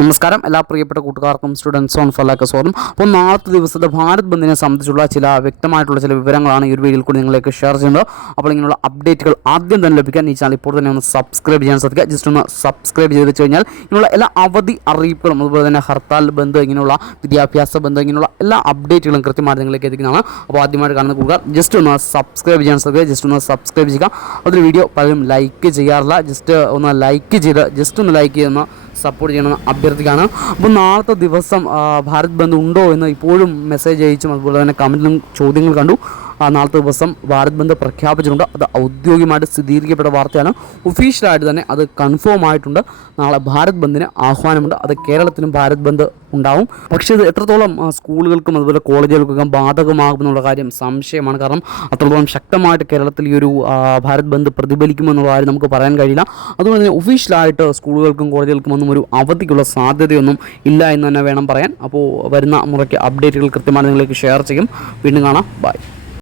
നമസ്കാരം എല്ലാ പ്രിയപ്പെട്ട കൂട്ടുകാർക്കും സ്റ്റുഡൻസ് ഓൺ ഫലക്ക് സ്വാഗതം. അപ്പോൾ നാളത്തെ ദിവസത്തെ ഭാരത് ബന്ദിനെ സംബന്ധിച്ചുള്ള ചില വ്യക്തമായിട്ടുള്ള ചില വിവരങ്ങളാണ് ഈ ഒരു വീഡിയോയിൽ കൂടി നിങ്ങളിലേക്ക് ഷെയർ ചെയ്യുന്നത്. അപ്പോൾ ഇങ്ങനെയുള്ള അപ്ഡേറ്റുകൾ ആദ്യം തന്നെ ലഭിക്കാൻ ഈ ചാനൽ ഇപ്പോൾ തന്നെ ഒന്ന് സബ്സ്ക്രൈബ് ചെയ്യാൻ സാധിക്കുക. ജസ്റ്റ് ഒന്ന് സബ്സ്ക്രൈബ് ചെയ്ത് വെച്ച് കഴിഞ്ഞാൽ ഇങ്ങനെയുള്ള എല്ലാ അവധി അറിയിപ്പുകളും അതുപോലെ തന്നെ ഹർത്താൽ ബന്ദ് ഇങ്ങനെയുള്ള വിദ്യാഭ്യാസ ബന്ദ് ഇങ്ങനെയുള്ള എല്ലാ അപ്ഡേറ്റുകളും കൃത്യമായിട്ട് നിങ്ങളിലേക്ക് എത്തിക്കുന്നതാണ്. അപ്പോൾ ആദ്യമായിട്ട് കാണുന്ന കൂട്ടുകാർ ജസ്റ്റ് ഒന്ന് സബ്സ്ക്രൈബ് ചെയ്യാൻ സാധിക്കുക. ജസ്റ്റ് ഒന്ന് സബ്സ്ക്രൈബ് ചെയ്യുക. അതൊരു വീഡിയോ പലരും ലൈക്ക് ചെയ്യാറില്ല. ജസ്റ്റ് ഒന്ന് ലൈക്ക് ചെയ്യുന്ന സപ്പോർട്ട് ചെയ്യണമെന്ന് അഭ്യർത്ഥിക്കുകയാണ്. അപ്പോൾ നാളത്തെ ദിവസം ഭാരത് ബന്ദ് ഉണ്ടോ എന്ന് ഇപ്പോഴും മെസ്സേജ് അയച്ചും അതുപോലെ തന്നെ കമൻറ്റിലും ചോദ്യങ്ങൾ കണ്ടു. നാളത്തെ ദിവസം ഭാരത് ബന്ദ് പ്രഖ്യാപിച്ചിട്ടുണ്ട്. അത് ഔദ്യോഗികമായിട്ട് സ്ഥിരീകരിക്കപ്പെട്ട വാർത്തയാണ്. ഒഫീഷ്യലായിട്ട് തന്നെ അത് കൺഫേം ആയിട്ടുണ്ട്. നാളെ ഭാരത് ബന്ദിന് ആഹ്വാനമുണ്ട്. അത് കേരളത്തിലും ഭാരത് ബന്ദ് ഉണ്ടാവും. പക്ഷേ ഇത് എത്രത്തോളം സ്കൂളുകൾക്കും അതുപോലെ കോളേജുകൾക്കൊക്കെ ബാധകമാകുമെന്നുള്ള കാര്യം സംശയമാണ്. കാരണം അത്രത്തോളം ശക്തമായിട്ട് കേരളത്തിൽ ഈ ഒരു ഭാരത് ബന്ദ് പ്രതിഫലിക്കുമെന്നുള്ള കാര്യം നമുക്ക് പറയാൻ കഴിയില്ല. അതുകൊണ്ട് തന്നെ ഒഫീഷ്യലായിട്ട് സ്കൂളുകൾക്കും കോളേജുകൾക്കും ഒന്നും ഒരു അവധിക്കുള്ള സാധ്യതയൊന്നും ഇല്ല എന്ന് തന്നെ വേണം പറയാൻ. അപ്പോൾ വരുന്ന മുറയ്ക്ക് അപ്ഡേറ്റുകൾ കൃത്യമായി നിങ്ങളിലേക്ക് ഷെയർ ചെയ്യും. വീണ്ടും കാണാം. ബൈ.